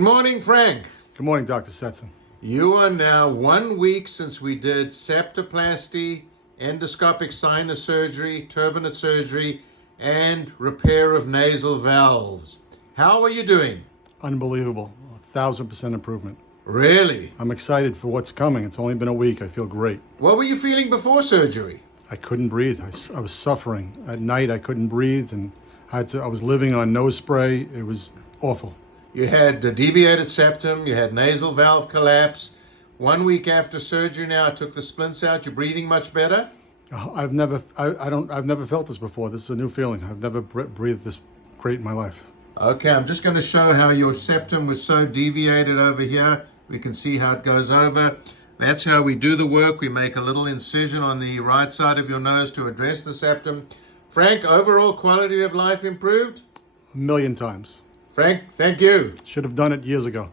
Good morning, Frank. Good morning, Dr. Setson. You are now 1 week since we did septoplasty, endoscopic sinus surgery, turbinate surgery, and repair of nasal valves. How are you doing? Unbelievable. 1,000% improvement. Really? I'm excited for what's coming. It's only been a week. I feel great. What were you feeling before surgery? I couldn't breathe. I was suffering. At night, I couldn't breathe and I was living on nose spray. It was awful. You had a deviated septum, you had nasal valve collapse. 1 week after surgery now, I took the splints out. You're breathing much better? I've never felt this before. This is a new feeling. I've never breathed this great in my life. Okay, I'm just going to show how your septum was so deviated over here. We can see how it goes over. That's how we do the work. We make a little incision on the right side of your nose to address the septum. Frank, overall quality of life improved? 1,000,000 times. Frank, thank you. Should have done it years ago.